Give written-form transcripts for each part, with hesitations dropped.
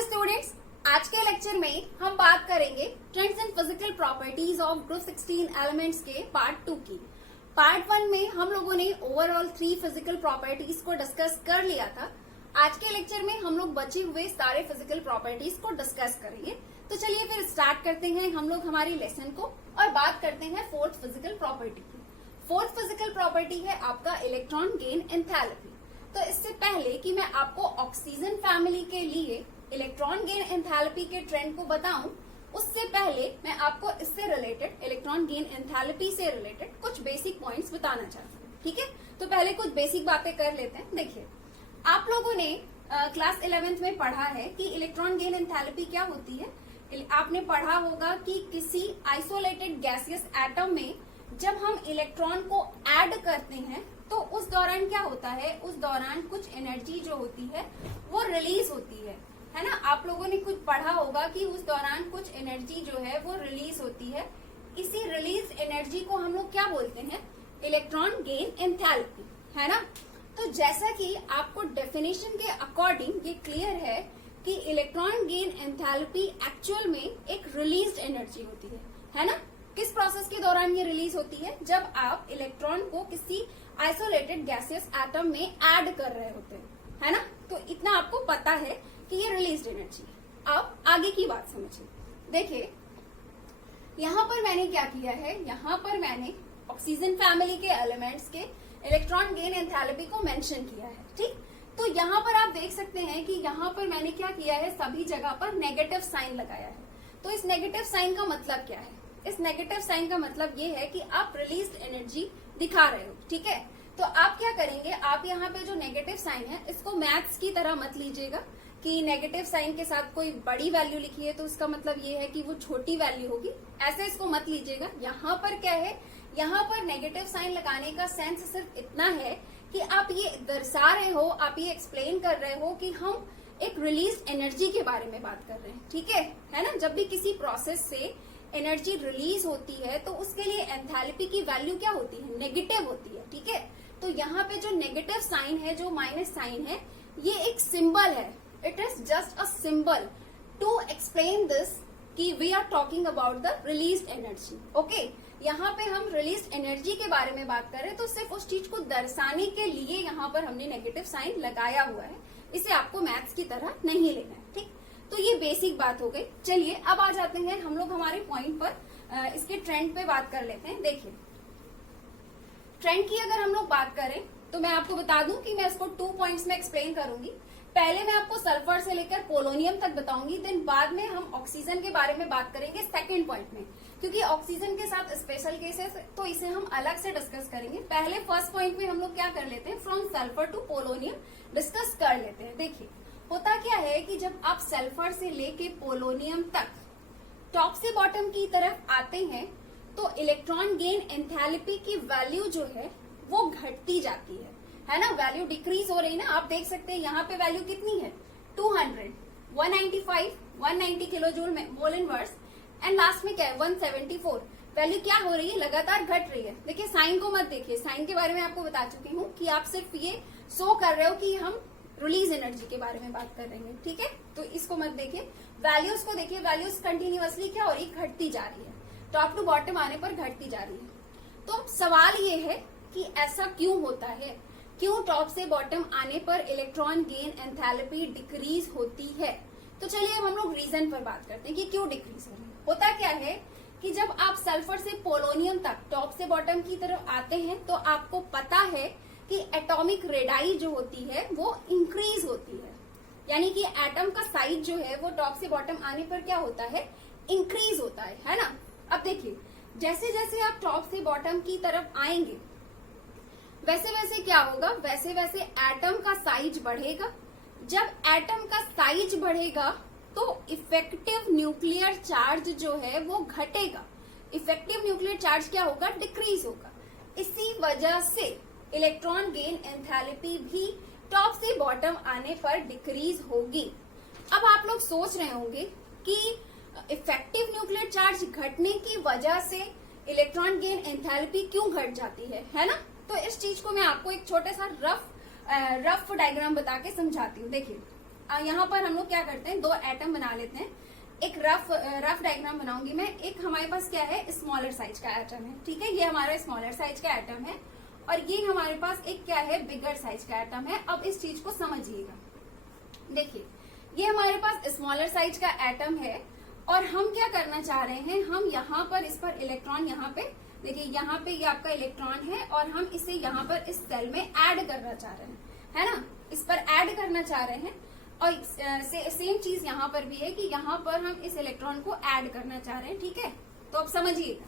Hello students, आज के lecture में हम बात करेंगे trends and physical properties of group 16 elements के पार्ट 2 की। पार्ट 1 में हम लोगों ने ओवरऑल 3 फिजिकल प्रॉपर्टीज को डिस्कस कर लिया था। आज के लेक्चर में हम लोग बचे हुए सारे फिजिकल प्रॉपर्टीज को डिस्कस करेंगे। तो चलिए फिर स्टार्ट करते हैं हम लोग हमारी लेसन को और बात करते हैं फोर्थ फिजिकल प्रॉपर्टी की। फोर्थ फिजिकल प्रॉपर्टी है आपका इलेक्ट्रॉन गेन एंथैल्पी। तो इससे पहले कि मैं आपको ऑक्सीजन फैमिली के लिए इलेक्ट्रॉन गेन एंथैल्पी के ट्रेंड को बताऊं, उससे पहले मैं आपको इससे रिलेटेड इलेक्ट्रॉन गेन एंथैल्पी से रिलेटेड कुछ बेसिक पॉइंट्स बताना चाहती हूँ। ठीक है, तो पहले कुछ बेसिक बातें कर लेते हैं। देखिए, आप लोगों ने क्लास 11th में पढ़ा है कि इलेक्ट्रॉन गेन एंथैल्पी क्या होती है। आपने पढ़ा होगा कि किसी आइसोलेटेड गैसियस एटम में जब हम इलेक्ट्रॉन को ऐड करते हैं तो उस दौरान क्या होता है, उस दौरान कुछ एनर्जी जो होती है वो रिलीज होती है ना। आप लोगों ने कुछ पढ़ा होगा कि उस दौरान कुछ एनर्जी जो है वो रिलीज होती है। इसी रिलीज एनर्जी को हम लोग क्या बोलते हैं, इलेक्ट्रॉन गेन एंथैल्पी, है ना। तो जैसा कि आपको डेफिनेशन के अकॉर्डिंग ये क्लियर है कि इलेक्ट्रॉन गेन एंथैल्पी एक्चुअल में एक रिलीज्ड एनर्जी होती है ना। किस प्रोसेस के दौरान ये रिलीज होती है, जब आप इलेक्ट्रॉन को किसी आइसोलेटेड गैसियस एटम में ऐड कर रहे होते हैं, है ना। तो इतना आपको पता है कि ये रिलीज्ड एनर्जी है। अब आगे की बात समझिए। देखिए, यहाँ पर मैंने क्या किया है, यहाँ पर मैंने ऑक्सीजन फैमिली के एलिमेंट्स के इलेक्ट्रॉन गेन एंथैल्पी को मेंशन किया है। ठीक, तो यहाँ पर आप देख सकते हैं कि यहाँ पर मैंने क्या किया है, सभी जगह पर नेगेटिव साइन लगाया है। तो इस नेगेटिव साइन का मतलब क्या है, इस नेगेटिव साइन का मतलब ये है कि आप रिलीज्ड एनर्जी दिखा रहे हो। ठीक है, तो आप क्या करेंगे, आप यहाँ पे जो नेगेटिव साइन है इसको मैथ्स की तरह मत लीजिएगा कि नेगेटिव साइन के साथ कोई बड़ी वैल्यू लिखी है तो उसका मतलब ये है कि वो छोटी वैल्यू होगी, ऐसे इसको मत लीजिएगा। यहाँ पर क्या है, यहाँ पर नेगेटिव साइन लगाने का सेंस सिर्फ इतना है कि आप ये दर्शा रहे हो, आप ये एक्सप्लेन कर रहे हो कि हम एक रिलीज एनर्जी के बारे में बात कर रहे हैं। ठीक है ना। जब भी किसी प्रोसेस से एनर्जी रिलीज होती है तो उसके लिए एंथैल्पी की वैल्यू क्या होती है, नेगेटिव होती है। ठीक है, तो यहाँ पे जो नेगेटिव साइन है, जो माइनस साइन है, ये एक सिंबल है। It is just a symbol to explain this कि we are talking about the released energy. Okay, यहाँ पे हम रिलीज्ड एनर्जी के बारे में बात कर रहे हैं, तो सिर्फ उस चीज को दर्शाने के लिए यहाँ पर हमने नेगेटिव साइन लगाया हुआ है। इसे आपको मैथ्स की तरह नहीं लेना है। ठीक, तो ये बेसिक बात हो गई। चलिए अब आ जाते हैं हम लोग हमारे पॉइंट पर, इसके ट्रेंड पे बात कर लेते हैं। देखिए, ट्रेंड की अगर हम लोग बात करें तो मैं आपको बता दूं कि मैं इसको 2 पॉइंट्स में एक्सप्लेन करूंगी। पहले मैं आपको सल्फर से लेकर पोलोनियम तक बताऊंगी, देन बाद में हम ऑक्सीजन के बारे में बात करेंगे सेकंड पॉइंट में, क्योंकि ऑक्सीजन के साथ स्पेशल केसेस तो इसे हम अलग से डिस्कस करेंगे। पहले फर्स्ट पॉइंट में हम लोग क्या कर लेते हैं, from sulphur to polonium discuss कर लेते हैं। देखिए, होता क्या है कि जब आप सल्फर से लेके पोलोनियम तक टॉप से बॉटम की तरफ आते हैं तो इलेक्ट्रॉन गेन एंथैल्पी की वैल्यू जो है वो घटती जाती है ना। वैल्यू डिक्रीज हो रही है ना। आप देख सकते हैं यहाँ पे वैल्यू कितनी है, 200, 195, 190 kilo joule mole inverse, and last में क्या है, 174। वैल्यू क्या हो रही है, लगातार घट रही है। देखिए, साइन को मत देखिए, साइन के बारे में आपको बता चुकी हूँ कि आप सिर्फ ये शो कर रहे हो कि हम रिलीज एनर्जी के बारे में बात कर रहे हैं। ठीक है, तो इसको मत देखिए, वैल्यूज को देखिए। वैल्यूज कंटिन्यूअसली क्या हो रही है, घटती जा रही है, टॉप टू बॉटम आने पर घटती जा रही है। तो सवाल ये है कि ऐसा क्यों होता है, क्यों टॉप से बॉटम आने पर इलेक्ट्रॉन गेन एंथैल्पी डिक्रीज होती है। तो चलिए अब हम लोग रीजन पर बात करते हैं कि क्यों डिक्रीज हो रही है। होता क्या है कि जब आप सल्फर से पोलोनियम तक टॉप से बॉटम की तरफ आते हैं तो आपको पता है कि एटॉमिक रेडाई जो होती है वो इंक्रीज होती है, यानी कि एटम का साइज जो है वो टॉप से बॉटम आने पर क्या होता है, इंक्रीज होता है ना। अब देखिए, जैसे जैसे आप टॉप से बॉटम की तरफ आएंगे वैसे वैसे क्या होगा, वैसे वैसे एटम का साइज बढ़ेगा। जब एटम का साइज बढ़ेगा तो इफेक्टिव न्यूक्लियर चार्ज जो है वो घटेगा। इफेक्टिव न्यूक्लियर चार्ज क्या होगा, डिक्रीज होगा। इसी वजह से इलेक्ट्रॉन गेन एंथैल्पी भी टॉप से बॉटम आने पर डिक्रीज होगी। अब आप लोग सोच रहे होंगे कि इफेक्टिव न्यूक्लियर चार्ज घटने की वजह से इलेक्ट्रॉन गेन एंथैल्पी क्यों घट जाती है ना। तो इस चीज को मैं आपको एक छोटा सा रफ डायग्राम बता के समझाती हूँ। देखिए, यहाँ पर हम लोग क्या करते हैं, दो एटम बना लेते हैं। एक रफ डायग्राम बनाऊंगी मैं। एक हमारे पास क्या है, स्मॉलर साइज का एटम है, ठीक है, ये हमारा स्मॉलर साइज का एटम है, और ये हमारे पास एक क्या है, बिगर साइज का एटम है। अब इस चीज को समझिएगा। देखिए, ये हमारे पास स्मॉलर साइज का एटम है, और हम क्या करना चाह रहे हैं, हम यहाँ पर इस पर इलेक्ट्रॉन, यहाँ पे देखिए, यहाँ पे ये आपका इलेक्ट्रॉन है, और हम इसे यहाँ पर इस सेल में ऐड करना चाह रहे हैं, है ना, इस पर ऐड करना चाह रहे हैं। और सेम चीज यहाँ पर भी है कि यहाँ पर हम इस इलेक्ट्रॉन को ऐड करना चाह रहे हैं, ठीक है। तो अब समझिएगा,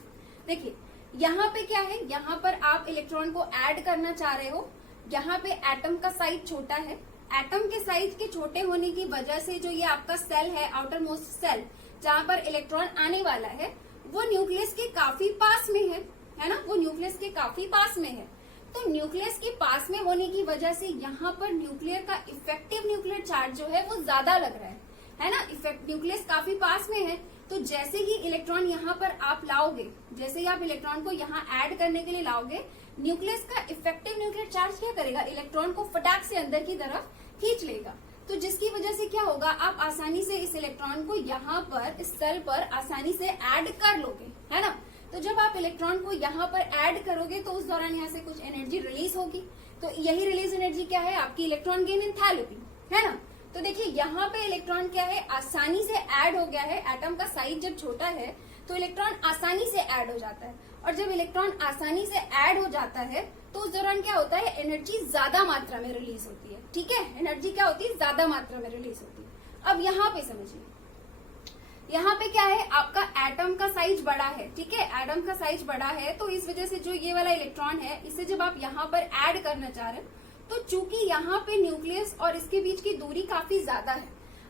देखिए यहाँ पे क्या है, यहाँ पर आप इलेक्ट्रॉन को ऐड करना चाह रहे हो। यहाँ पे एटम का साइज छोटा है, एटम के साइज के छोटे होने की वजह से जो ये आपका सेल है, आउटर मोस्ट सेल, जहाँ पर इलेक्ट्रॉन आने वाला है, वो न्यूक्लियस के काफी पास में है ना, वो न्यूक्लियस के काफी पास में है। तो न्यूक्लियस के पास में होने की वजह से यहाँ पर न्यूक्लियर का इफेक्टिव न्यूक्लियर चार्ज जो है वो ज्यादा लग रहा है ना। न्यूक्लियस काफी पास में है, तो जैसे ही इलेक्ट्रॉन यहाँ पर आप लाओगे, जैसे ही आप इलेक्ट्रॉन को यहाँ ऐड करने के लिए लाओगे, न्यूक्लियस का इफेक्टिव न्यूक्लियर चार्ज क्या करेगा, इलेक्ट्रॉन को फटाक से अंदर की तरफ खींच लेगा। तो जिसकी वजह से क्या होगा, आप आसानी से इस इलेक्ट्रॉन को यहाँ पर इस सेल पर आसानी से ऐड कर लोगे, है ना। तो जब आप इलेक्ट्रॉन को यहाँ पर ऐड करोगे तो उस दौरान यहाँ से कुछ एनर्जी रिलीज होगी। तो यही रिलीज एनर्जी क्या है, आपकी इलेक्ट्रॉन गेन एंथैल्पी, है ना। तो देखिए यहाँ पे इलेक्ट्रॉन क्या है, आसानी से ऐड हो गया है। एटम का साइज जब छोटा है तो इलेक्ट्रॉन आसानी से ऐड हो जाता है, और जब इलेक्ट्रॉन आसानी से ऐड हो जाता है तो उस दौरान क्या होता है, एनर्जी ज्यादा मात्रा में रिलीज होती है, ठीक है। एनर्जी क्या होती है, ज्यादा मात्रा में रिलीज होती है। अब यहाँ पे समझिए, यहाँ पे क्या है, आपका एटम का साइज बड़ा है, ठीक है, एटम का साइज बड़ा है, तो इस वजह से जो ये वाला इलेक्ट्रॉन है, इसे जब आप यहाँ पर ऐड करना चाह रहे हो, तो चूंकि यहाँ पे न्यूक्लियस और इसके बीच की दूरी काफी ज्यादा है।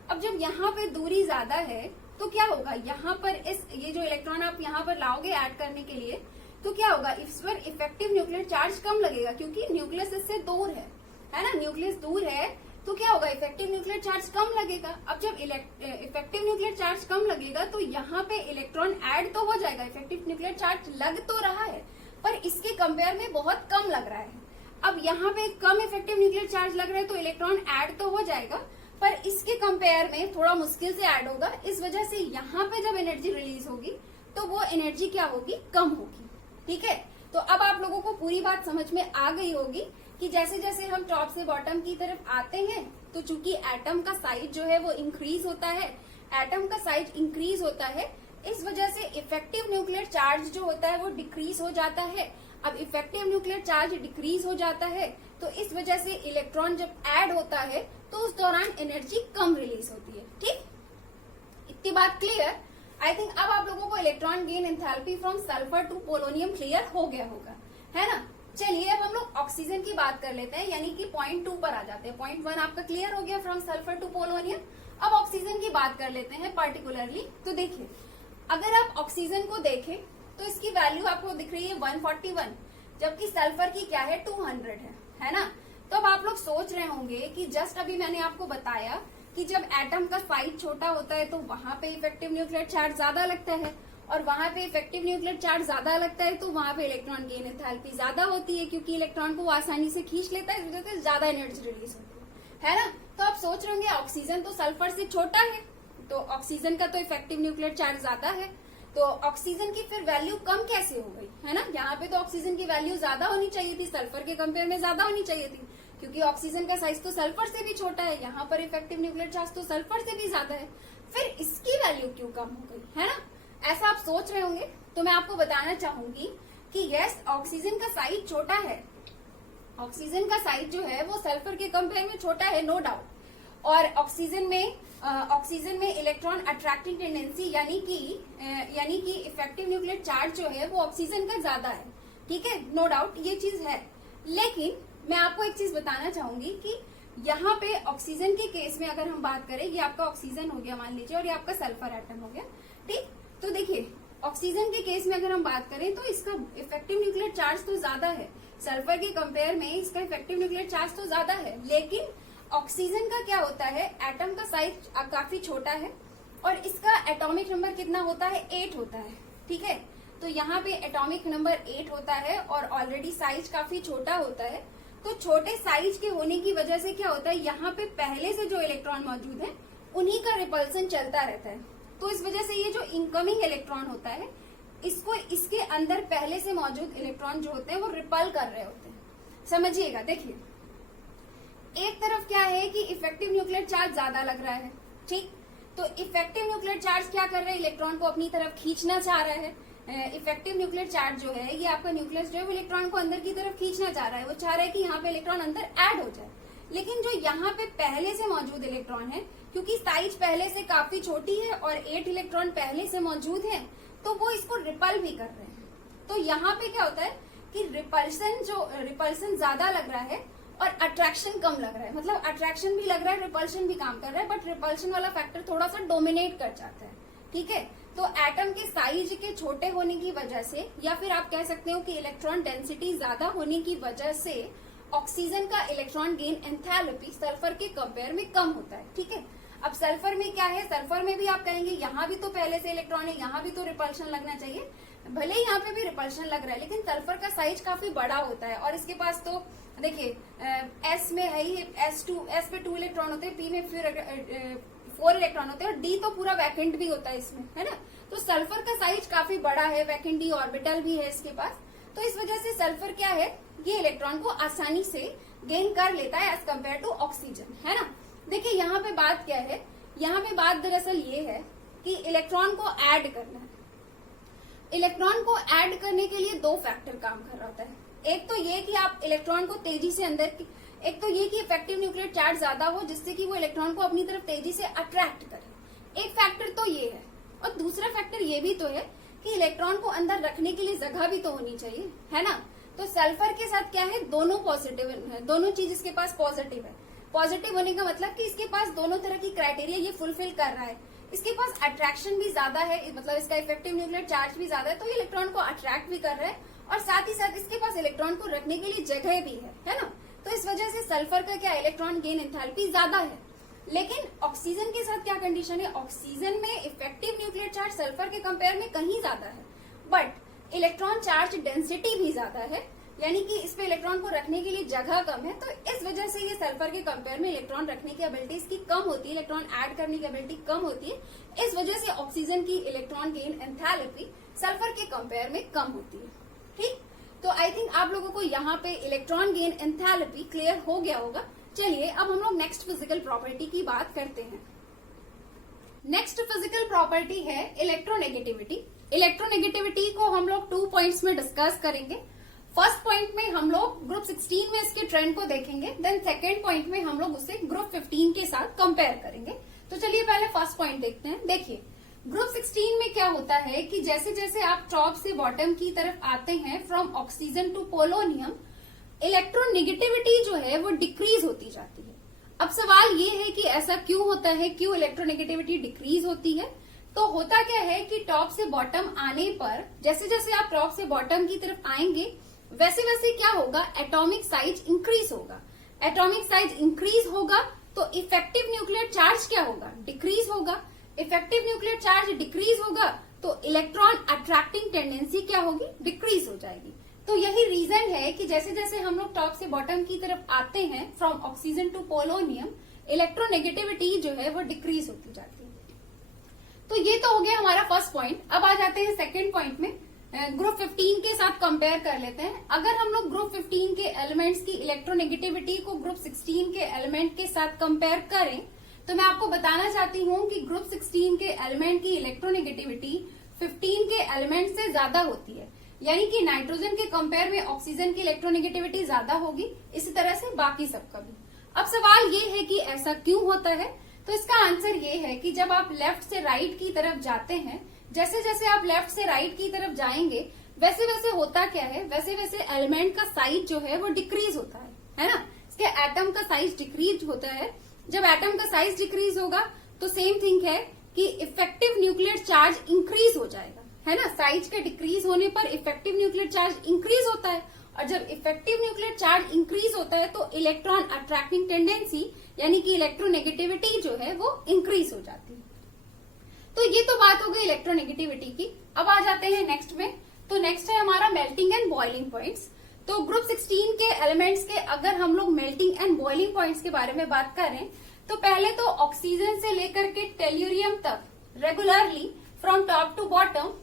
अब जब यहाँ पे दूरी ज्यादा है तो क्या होगा, यहाँ पर ये जो इलेक्ट्रॉन आप यहाँ पर लाओगे ऐड करने के लिए, तो क्या होगा, इस पर इफेक्टिव न्यूक्लियर चार्ज कम लगेगा, क्योंकि न्यूक्लियस इससे दूर है ना, न्यूक्लियस दूर है, तो क्या होगा, इफेक्टिव न्यूक्लियर चार्ज कम लगेगा। अब जब इफेक्टिव न्यूक्लियर चार्ज कम लगेगा तो यहाँ पे इलेक्ट्रॉन ऐड तो हो जाएगा, इफेक्टिव न्यूक्लियर चार्ज लग तो रहा है, पर इसके कंपेयर में बहुत कम लग रहा है। अब यहाँ पे कम इफेक्टिव न्यूक्लियर चार्ज लग रहा है तो इलेक्ट्रॉन ऐड तो हो जाएगा, पर इसके कंपेयर में थोड़ा मुश्किल से ऐड होगा। इस वजह से यहाँ पे जब एनर्जी रिलीज होगी तो वो एनर्जी क्या होगी, कम होगी, ठीक है। तो अब आप लोगों को पूरी बात समझ में आ गई होगी कि जैसे जैसे हम टॉप से बॉटम की तरफ आते हैं, तो चूंकि एटम का साइज जो है वो इंक्रीज होता है, एटम का साइज इंक्रीज होता है, इस वजह से इफेक्टिव न्यूक्लियर चार्ज जो होता है वो डिक्रीज हो जाता है। अब इफेक्टिव न्यूक्लियर चार्ज डिक्रीज हो जाता है, तो इस वजह से इलेक्ट्रॉन जब ऐड होता है तो उस दौरान एनर्जी कम रिलीज होती है, ठीक। इतनी बात क्लियर। आई थिंक अब आप लोगों को electron gain enthalpy from sulphur to polonium clear हो गया होगा, है ना। चलिए अब हम लोग ऑक्सीजन की बात कर लेते हैं, यानी कि पॉइंट 2 पर आ जाते हैं। पॉइंट 1 आपका क्लियर हो गया, फ्रॉम सल्फर टू पोलोनियम। अब ऑक्सीजन की बात कर लेते हैं पर्टिकुलरली। तो देखिए, अगर आप ऑक्सीजन को देखें तो इसकी वैल्यू आपको दिख रही है 141, जबकि सल्फर की क्या है, 200 है ना। तो अब आप लोग सोच रहे होंगे कि जस्ट अभी मैंने आपको बताया कि जब एटम का साइज छोटा होता है तो वहां पे इफेक्टिव न्यूक्लियर चार्ज ज्यादा लगता है, और वहां पे इफेक्टिव न्यूक्लियर चार्ज ज्यादा लगता है तो वहां पे इलेक्ट्रॉन गेन एंथैल्पी ज्यादा होती है, क्योंकि इलेक्ट्रॉन को वो आसानी से खींच लेता है, इस वजह से ज्यादा एनर्जी रिलीज होती है ना। तो आप सोच रहे होंगे ऑक्सीजन तो सल्फर से छोटा है, तो ऑक्सीजन का तो इफेक्टिव न्यूक्लियर चार्ज ज्यादा है, तो ऑक्सीजन की फिर वैल्यू कम कैसे हो गई, है ना। यहाँ पे तो ऑक्सीजन की वैल्यू ज्यादा होनी चाहिए थी, सल्फर के कंपेयर में ज्यादा होनी चाहिए थी, क्योंकि ऑक्सीजन का साइज तो सल्फर से भी छोटा है, यहाँ पर इफेक्टिव न्यूक्लियर चार्ज तो सल्फर से भी ज्यादा है, फिर इसकी वैल्यू क्यों कम हो गई, है ना। ऐसा आप सोच रहे होंगे, तो मैं आपको बताना चाहूंगी कि यस, ऑक्सीजन का साइज छोटा है, ऑक्सीजन का साइज जो है वो सल्फर के कंपेयर में छोटा है, नो डाउट। और ऑक्सीजन में इलेक्ट्रॉन अट्रैक्टिंग टेंडेंसी यानी कि इफेक्टिव न्यूक्लियर चार्ज जो है वो ऑक्सीजन का ज्यादा है, ठीक है, नो डाउट, ये चीज है। लेकिन मैं आपको एक चीज बताना चाहूंगी कि यहाँ पे ऑक्सीजन के केस में अगर हम बात करें, ये आपका ऑक्सीजन हो गया मान लीजिए, और ये आपका सल्फर एटम हो गया, ठीक। तो देखिए, ऑक्सीजन के केस में अगर हम बात करें तो इसका इफेक्टिव न्यूक्लियर चार्ज तो ज्यादा है, सल्फर के कंपेयर में इसका इफेक्टिव न्यूक्लियर चार्ज तो ज्यादा है, लेकिन ऑक्सीजन का क्या होता है, एटम का साइज काफी छोटा है, और इसका एटॉमिक नंबर कितना होता है, 8 होता है, ठीक है। तो यहाँ पे एटॉमिक नंबर 8 होता है और ऑलरेडी साइज काफी छोटा होता है, तो छोटे साइज के होने की वजह से क्या होता है, यहाँ पे पहले से जो इलेक्ट्रॉन मौजूद है उन्हीं का रिपल्सन चलता रहता है। तो इस वजह से ये जो इनकमिंग इलेक्ट्रॉन होता है इसको इसके अंदर पहले से मौजूद इलेक्ट्रॉन जो होते हैं वो रिपल कर रहे होते हैं। समझिएगा, देखिए एक तरफ क्या है कि इफेक्टिव न्यूक्लियर चार्ज ज्यादा लग रहा है, ठीक। तो इफेक्टिव न्यूक्लियर चार्ज क्या कर रहा है, इलेक्ट्रॉन को अपनी तरफ खींचना चाह रहा है। इफेक्टिव न्यूक्लियर चार्ज जो है ये आपका न्यूक्लियस जो है वो इलेक्ट्रॉन को अंदर की तरफ खींचना चाह रहा है, वो चाह रहा है कि यहाँ पे इलेक्ट्रॉन अंदर ऐड हो जाए। लेकिन जो यहाँ पे पहले से मौजूद इलेक्ट्रॉन है, क्योंकि साइज पहले से काफी छोटी है और 8 इलेक्ट्रॉन पहले से मौजूद है, तो वो इसको रिपल भी कर रहे हैं। तो यहाँ पे क्या होता है कि रिपल्सन ज्यादा लग रहा है और अट्रैक्शन कम लग रहा है। मतलब अट्रैक्शन भी लग रहा है, रिपल्शन भी काम कर रहा है, बट रिपल्शन वाला फैक्टर थोड़ा सा डोमिनेट कर जाता है, ठीक है। तो एटम के साइज के छोटे होने की वजह से, या फिर आप कह सकते हो कि इलेक्ट्रॉन डेंसिटी ज्यादा होने की वजह से ऑक्सीजन का इलेक्ट्रॉन गेन एंथैल्पी सल्फर के कंपेयर में कम होता है, ठीक है। अब सल्फर में क्या है, सल्फर में भी आप कहेंगे यहाँ भी तो पहले से इलेक्ट्रॉन है, यहाँ भी तो रिपल्शन लगना चाहिए। भले ही यहाँ पे भी रिपल्शन लग रहा है, लेकिन सल्फर का साइज काफी बड़ा होता है और इसके पास तो देखिए एस में है ही एस पे 2 इलेक्ट्रॉन होते हैं, पी में फिर 4 इलेक्ट्रॉन होते हैं और डी तो पूरा वैकेंट भी होता है इसमें, है ना। तो सल्फर का साइज काफी बड़ा है, वैकेंट डी ऑर्बिटल भी है इसके पास। तो इस वजह से सल्फर क्या है, ये इलेक्ट्रॉन को आसानी से गेन कर लेता है एज कम्पेयर टू ऑक्सीजन, है ना। देखिए यहाँ पे बात क्या है, यहाँ पे बात दरअसल ये है कि इलेक्ट्रॉन को ऐड करना है। इलेक्ट्रॉन को ऐड करने के लिए 2 फैक्टर काम कर रहा होता है। एक तो ये कि आप इलेक्ट्रॉन को तेजी से अंदर, एक तो ये कि इफेक्टिव न्यूक्लियर चार्ज ज्यादा हो जिससे कि वो इलेक्ट्रॉन को अपनी तरफ तेजी से अट्रैक्ट करे, एक फैक्टर तो ये है। और दूसरा फैक्टर ये भी तो है कि इलेक्ट्रॉन को अंदर रखने के लिए जगह भी तो होनी चाहिए, है ना। तो सल्फर के साथ क्या है, दोनों पॉजिटिव है, दोनों चीज इसके पास पॉजिटिव है। पॉजिटिव होने का मतलब कि इसके पास दोनों तरह की क्राइटेरिया ये फुलफिल कर रहा है। इसके पास अट्रैक्शन भी ज्यादा है, मतलब इसका इफेक्टिव न्यूक्लियर चार्ज भी ज्यादा है, तो ये इलेक्ट्रॉन को अट्रैक्ट भी कर रहा है और साथ ही साथ इसके पास इलेक्ट्रॉन को रखने के लिए जगह भी है ना। तो इस वजह से सल्फर का क्या इलेक्ट्रॉन गेन एंथैल्पी ज्यादा है। लेकिन ऑक्सीजन के साथ क्या कंडीशन है, ऑक्सीजन में इफेक्टिव न्यूक्लियर चार्ज सल्फर के कंपेयर में कहीं ज्यादा है, बट इलेक्ट्रॉन चार्ज डेंसिटी भी ज्यादा है, यानी कि इस पे इलेक्ट्रॉन को रखने के लिए जगह कम है। तो इस वजह से ये सल्फर के कंपेयर में इलेक्ट्रॉन रखने की एबिलिटी इसकी कम होती है, इलेक्ट्रॉन ऐड करने की एबिलिटी कम होती है। इस वजह से ऑक्सीजन की इलेक्ट्रॉन गेन एंथैल्पी सल्फर के कंपेयर में कम होती है, ठीक। तो आई थिंक आप लोगों को यहाँ पे इलेक्ट्रॉन गेन एंथैल्पी क्लियर हो गया होगा। चलिए अब हम लोग नेक्स्ट फिजिकल प्रॉपर्टी की बात करते हैं। नेक्स्ट फिजिकल प्रॉपर्टी है इलेक्ट्रोनेगेटिविटी। इलेक्ट्रोनेगेटिविटी को हम लोग 2 पॉइंट्स में डिस्कस करेंगे। फर्स्ट पॉइंट में हम लोग ग्रुप 16 में इसके ट्रेंड को देखेंगे, देन सेकेंड पॉइंट में हम लोग उसे ग्रुप 15 के साथ कंपेयर करेंगे। तो चलिए पहले फर्स्ट पॉइंट देखते हैं। देखिए ग्रुप 16 में क्या होता है कि जैसे जैसे आप टॉप से बॉटम की तरफ आते हैं from oxygen to polonium, electronegativity जो है वो डिक्रीज होती जाती है। अब सवाल ये है कि ऐसा क्यों होता है, क्यों इलेक्ट्रोनेगेटिविटी डिक्रीज होती है। तो होता क्या है कि टॉप से बॉटम आने पर जैसे जैसे आप टॉप से बॉटम की तरफ आएंगे वैसे वैसे क्या होगा, एटॉमिक साइज इंक्रीज होगा। एटॉमिक साइज इंक्रीज होगा तो इफेक्टिव न्यूक्लियर चार्ज क्या होगा, डिक्रीज होगा। इफेक्टिव न्यूक्लियर चार्ज डिक्रीज होगा तो इलेक्ट्रॉन अट्रैक्टिंग टेंडेंसी क्या होगी, डिक्रीज हो जाएगी। तो यही रीजन है कि जैसे जैसे हम लोग टॉप से बॉटम की तरफ आते हैं from oxygen to polonium, electronegativity जो है वो डिक्रीज होती जाती है। तो ये तो हो गया हमारा फर्स्ट पॉइंट। अब आ जाते हैं सेकेंड पॉइंट में, ग्रुप 15 के साथ कंपेयर कर लेते हैं। अगर हम लोग ग्रुप 15 के एलिमेंट्स की इलेक्ट्रोनेगेटिविटी को ग्रुप 16 के एलिमेंट के साथ कंपेयर करें तो मैं आपको बताना चाहती हूँ कि ग्रुप 16 के एलिमेंट की इलेक्ट्रोनेगेटिविटी 15 के एलिमेंट से ज्यादा होती है। यानी कि नाइट्रोजन के कंपेयर में ऑक्सीजन की इलेक्ट्रोनेगेटिविटी ज्यादा होगी, इसी तरह से बाकी सबका भी। अब सवाल ये है कि ऐसा क्यों होता है। तो इसका आंसर ये है कि जब आप लेफ्ट से राइट की तरफ जाते हैं, जैसे जैसे आप लेफ्ट से राइट की तरफ जाएंगे वैसे वैसे होता क्या है, वैसे वैसे एलिमेंट का साइज जो है वो डिक्रीज होता है ना। इसके एटम का साइज डिक्रीज होता है। जब एटम का साइज डिक्रीज होगा तो सेम थिंग है कि इफेक्टिव न्यूक्लियर चार्ज इंक्रीज हो जाएगा, है ना। साइज के डिक्रीज होने पर इफेक्टिव न्यूक्लियर चार्ज इंक्रीज होता है और जब इफेक्टिव न्यूक्लियर चार्ज इंक्रीज होता है तो इलेक्ट्रॉन अट्रैक्टिंग टेंडेंसी यानी कि इलेक्ट्रोनेगेटिविटी जो है वो इंक्रीज हो जाती है। तो ये तो बात हो गई इलेक्ट्रोनेगेटिविटी की। अब आ जाते हैं नेक्स्ट में। तो नेक्स्ट है हमारा मेल्टिंग एंड बॉइलिंग पॉइंट्स। तो ग्रुप 16 के एलिमेंट्स के अगर हम लोग मेल्टिंग एंड बॉइलिंग पॉइंट्स के बारे में बात करें तो पहले तो ऑक्सीजन से लेकर के टेल्यूरियम तक regularly from top to bottom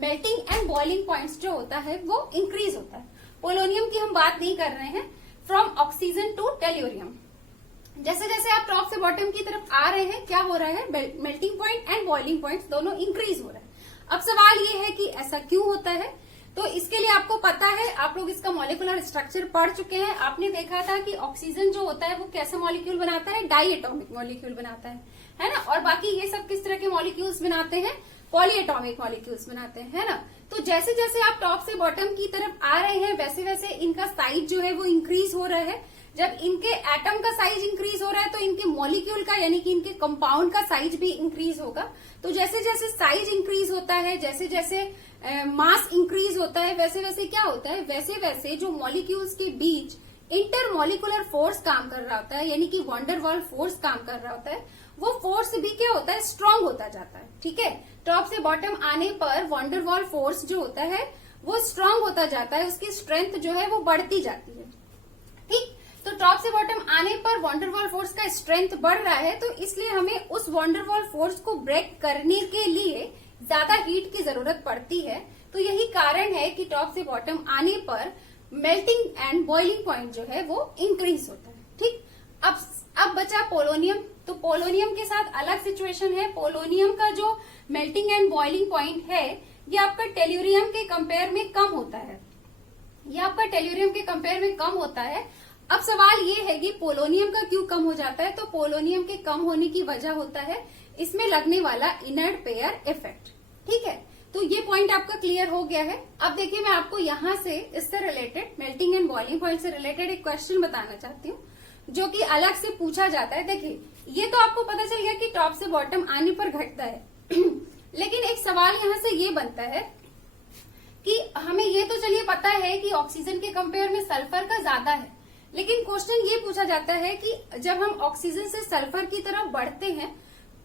melting and boiling points जो होता है वो इंक्रीज होता है। पोलोनियम की हम बात नहीं कर रहे हैं, फ्रॉम ऑक्सीजन टू टेल्यूरियम। जैसे जैसे आप टॉप से बॉटम की तरफ आ रहे हैं क्या हो रहा है, melting point and boiling points दोनों इंक्रीज हो रहे हैं। अब सवाल ये है कि ऐसा क्यों होता है, तो इसके लिए आपको पता है, आप लोग इसका मॉलिक्यूलर स्ट्रक्चर पढ़ चुके हैं। आपने देखा था कि ऑक्सीजन जो होता है वो कैसा मॉलिक्यूल बनाता है, डाइएटॉमिक मॉलिक्यूल बनाता है ना। और बाकी ये सब किस तरह के मॉलिक्यूल्स बनाते हैं, पॉलीएटॉमिक मॉलिक्यूल्स बनाते हैं, है ना। तो जैसे जैसे आप टॉप से बॉटम की तरफ आ रहे हैं वैसे वैसे इनका साइज जो है वो इंक्रीज हो रहा है। जब इनके एटम का साइज इंक्रीज हो रहा है तो इनके मॉलिक्यूल का यानी कि इनके कंपाउंड का साइज भी इंक्रीज होगा। तो जैसे जैसे साइज इंक्रीज होता है, जैसे जैसे मास इंक्रीज होता है, वैसे वैसे क्या होता है, वैसे वैसे जो मॉलिक्यूल्स के बीच इंटरमॉलिकुलर फोर्स काम कर रहा होता है यानी कि वंडर वॉल फोर्स काम कर रहा होता है, वो फोर्स भी क्या होता है, स्ट्रांग होता जाता है। ठीक है, टॉप से बॉटम आने पर वंडर वॉल फोर्स जो होता है वो स्ट्रांग होता जाता है, उसकी स्ट्रेंथ जो है वो बढ़ती जाती है। ठीक, तो टॉप से बॉटम आने पर वंडर वॉल फोर्स का स्ट्रेंथ बढ़ रहा है, तो इसलिए हमें उस वंडर वॉल फोर्स को ब्रेक करने के लिए ज्यादा हीट की जरूरत पड़ती है। तो यही कारण है कि टॉप से बॉटम आने पर मेल्टिंग एंड बॉइलिंग पॉइंट जो है वो इंक्रीज होता है। ठीक, अब बचा पोलोनियम। तो पोलोनियम के साथ अलग सिचुएशन है। पोलोनियम का जो मेल्टिंग एंड बॉइलिंग पॉइंट है ये आपका टेल्यूरियम के कंपेयर में कम होता है, ये आपका टेल्यूरियम के कंपेयर में कम होता है। अब सवाल ये है कि पोलोनियम का क्यों कम हो जाता है, तो पोलोनियम के कम होने की वजह होता है इसमें लगने वाला इनर्ट पेयर इफेक्ट। ठीक है, तो ये पॉइंट आपका क्लियर हो गया है। अब देखिए मैं आपको यहाँ से इससे related melting and boiling point से रिलेटेड एक क्वेश्चन बताना चाहती हूँ जो कि अलग से पूछा जाता है। देखिए ये तो आपको पता चल गया कि टॉप से बॉटम आने पर घटता है लेकिन एक सवाल यहाँ से ये बनता है कि हमें ये तो चलिए पता है कि ऑक्सीजन के कंपेयर में सल्फर का ज्यादा है, लेकिन क्वेश्चन ये पूछा जाता है कि जब हम ऑक्सीजन से सल्फर की तरफ बढ़ते हैं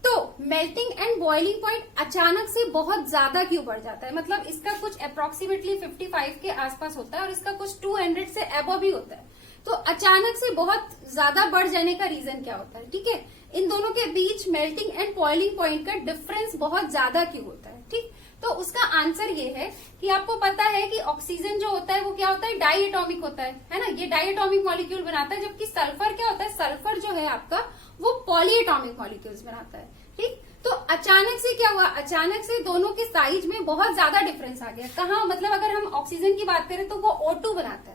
तो मेल्टिंग एंड बॉइलिंग पॉइंट अचानक से बहुत ज्यादा क्यों बढ़ जाता है। मतलब इसका कुछ अप्रोक्सीमेटली 55 के आसपास होता है और इसका कुछ 200 से अबव भी होता है। तो अचानक से बहुत ज्यादा बढ़ जाने का रीजन क्या होता है। ठीक है, इन दोनों के बीच मेल्टिंग एंड बॉइलिंग पॉइंट का डिफरेंस बहुत ज्यादा क्यों होता है। ठीक, तो उसका आंसर ये है कि आपको पता है कि ऑक्सीजन जो होता है वो क्या होता है, डाइएटॉमिक होता है ना। ये डाइएटॉमिक मॉलिक्यूल बनाता है, जबकि सल्फर क्या होता है, सल्फर जो है आपका वो पॉलीएटॉमिक मॉलिक्यूल्स बनाता है। ठीक, तो अचानक से क्या हुआ, अचानक से दोनों के साइज में बहुत ज्यादा डिफरेंस आ गया। कहाँ, मतलब अगर हम ऑक्सीजन की बात करें तो वो O2 बनाता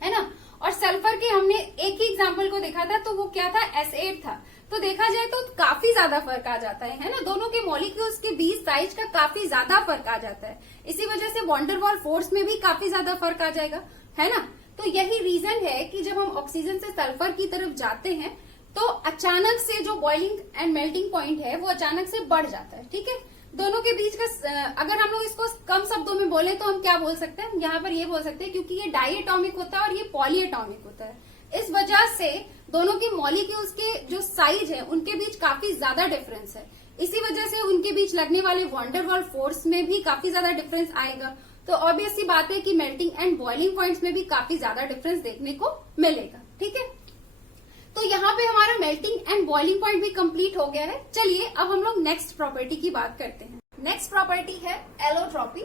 है ना, और सल्फर के हमने एक ही एग्जाम्पल को देखा था तो वो क्या था, S8 था। तो देखा जाए तो काफी ज्यादा फर्क आ जाता है ना, दोनों के मॉलिक्यूल्स के बीच साइज का काफी ज्यादा फर्क आ जाता है। इसी वजह से वंडर वॉल फोर्स में भी काफी ज्यादा फर्क आ जाएगा, है ना। तो यही रीजन है कि जब हम ऑक्सीजन से सल्फर की तरफ जाते हैं तो अचानक से जो बॉइलिंग एंड मेल्टिंग पॉइंट है वो अचानक से बढ़ जाता है। ठीक है, दोनों के बीच का अगर हम लोग इसको कम शब्दों में बोले तो हम क्या बोल सकते हैं, यहाँ पर ये बोल सकते हैं क्योंकि ये डाइएटॉमिक होता है और ये पॉलीएटॉमिक होता है, इस वजह से दोनों के मॉलिक्यूल्स के जो साइज है उनके बीच काफी ज्यादा डिफरेंस है। इसी वजह से उनके बीच लगने वाले वंडर वॉल फोर्स में भी काफी ज्यादा डिफरेंस आएगा। तो ऑब्वियस सी बात है कि मेल्टिंग एंड बॉइलिंग पॉइंट्स में भी काफी ज्यादा डिफरेंस देखने को मिलेगा। ठीक है, तो यहाँ पे हमारा मेल्टिंग एंड बॉइलिंग पॉइंट भी कंप्लीट हो गया है। चलिए अब हम लोग नेक्स्ट प्रॉपर्टी की बात करते हैं। नेक्स्ट प्रॉपर्टी है एलोट्रॉपी।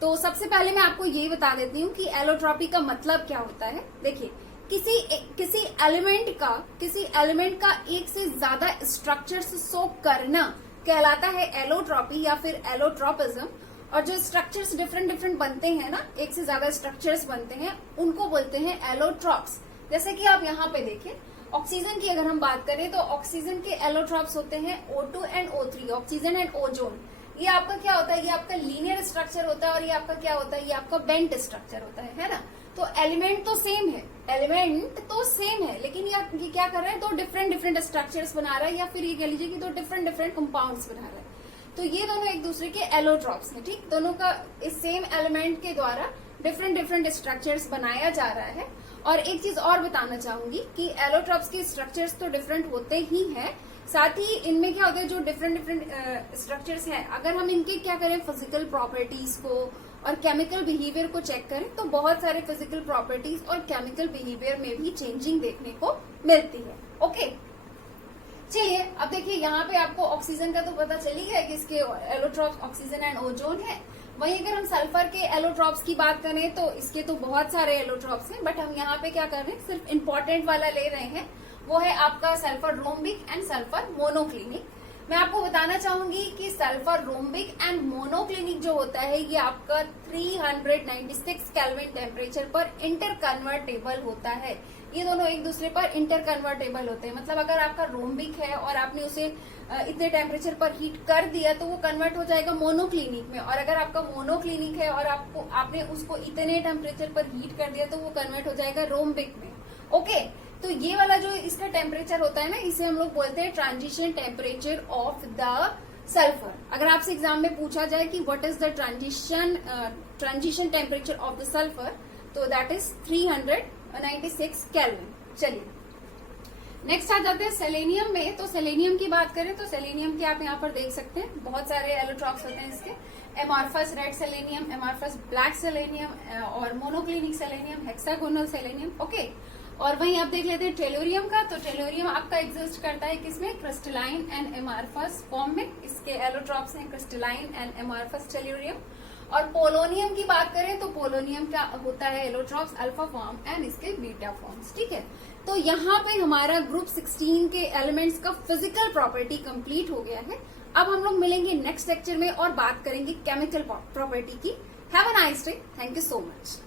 तो सबसे पहले मैं आपको ये बता देती हूँ कि एलोट्रॉपी का मतलब क्या होता है। देखिए किसी एलिमेंट का एक से ज्यादा स्ट्रक्चर्स सोक करना कहलाता है एलोट्रॉपी या फिर एलोट्रोपिज्म। और जो स्ट्रक्चर्स डिफरेंट बनते हैं ना, एक से ज्यादा स्ट्रक्चर्स बनते हैं, उनको बोलते हैं एलोट्रॉप्स। जैसे कि आप यहाँ पे देखिए ऑक्सीजन की अगर हम बात करें तो ऑक्सीजन के एलोट्रॉप्स होते हैं O2 and O3, oxygen and ozone. ये आपका क्या होता है, ये आपका लीनियर स्ट्रक्चर होता है और ये आपका क्या होता है, ये आपका बेंट स्ट्रक्चर होता है ना। तो एलिमेंट तो सेम है, लेकिन ये क्या कर रहा है, दो डिफरेंट स्ट्रक्चर्स बना रहा है, या फिर ये कह लीजिए कि दो डिफरेंट कंपाउंड्स बना रहा है। तो ये दोनों एक दूसरे के एलोट्रॉप्स हैं। ठीक, दोनों का इस सेम एलिमेंट के द्वारा डिफरेंट स्ट्रक्चर्स बनाया जा रहा है। और एक चीज और बताना चाहूंगी कि एलोट्रॉप्स के स्ट्रक्चर्स तो डिफरेंट होते ही हैं, साथ ही इनमें क्या होता है, जो डिफरेंट स्ट्रक्चर्स हैं, अगर हम इनके क्या करें फिजिकल प्रॉपर्टीज को और केमिकल बिहेवियर को चेक करें तो बहुत सारे फिजिकल प्रॉपर्टीज और केमिकल बिहेवियर में भी चेंजिंग देखने को मिलती है। ओके, चलिए अब देखिए यहाँ पे आपको ऑक्सीजन का तो पता चल ही गया कि इसके एलोट्रॉप्स ऑक्सीजन एंड ओजोन है। वहीं अगर हम सल्फर के एलोट्रॉप्स की बात करें तो इसके तो बहुत सारे एलोट्रॉप्स हैं, बट हम यहाँ पे क्या कर रहे हैं, सिर्फ इंपॉर्टेंट वाला ले रहे हैं, वो है आपका sulphur rhombic and sulphur monoclinic. मैं आपको बताना चाहूंगी कि सल्फर रोम्बिक एंड मोनोक्लिनिक जो होता है ये आपका 396 केल्विन टेम्परेचर पर इंटर कन्वर्टेबल होता है। ये दोनों एक दूसरे पर इंटर कन्वर्टेबल होते हैं, मतलब अगर आपका रोम्बिक है और आपने उसे इतने टेम्परेचर पर हीट कर दिया तो वो कन्वर्ट हो जाएगा मोनोक्लिनिक में, और अगर आपका मोनोक्लिनिक है और आपने उसको इतने टेम्परेचर पर हीट कर दिया तो वो कन्वर्ट हो जाएगा रोम्बिक में। ओके, तो ये वाला जो इसका टेम्परेचर होता है ना, इसे हम लोग बोलते हैं transition temperature of the sulphur. अगर आपसे एग्जाम में पूछा जाए कि what is the transition temperature of the sulphur, तो दैट इज 396 केल्विन। चलिए नेक्स्ट आ जाते हैं सेलेनियम में। तो सेलेनियम की बात करें तो सेलेनियम के आप यहाँ पर देख सकते हैं बहुत सारे एलोट्रॉप्स होते हैं इसके, amorphous red selenium, amorphous black selenium और monoclinic selenium, hexagonal selenium. Okay, और वहीं आप देख लेते हैं टेलोरियम का। तो टेलोरियम आपका एग्जिस्ट करता है किसमें, क्रिस्टलाइन एंड एमॉर्फस फॉर्म में। इसके एलोट्रॉप्स हैं क्रिस्टलाइन एंड एमॉर्फस टेलोरियम। और पोलोनियम की बात करें तो पोलोनियम क्या होता है, एलोट्रॉप्स अल्फा फॉर्म एंड इसके बीटा फॉर्म्स। ठीक है, तो यहाँ पे हमारा ग्रुप 16 के एलिमेंट्स का फिजिकल प्रॉपर्टी कंप्लीट हो गया है। अब हम लोग मिलेंगे नेक्स्ट लेक्चर में और बात करेंगे केमिकल प्रॉपर्टी की। Have a nice day, thank you so much.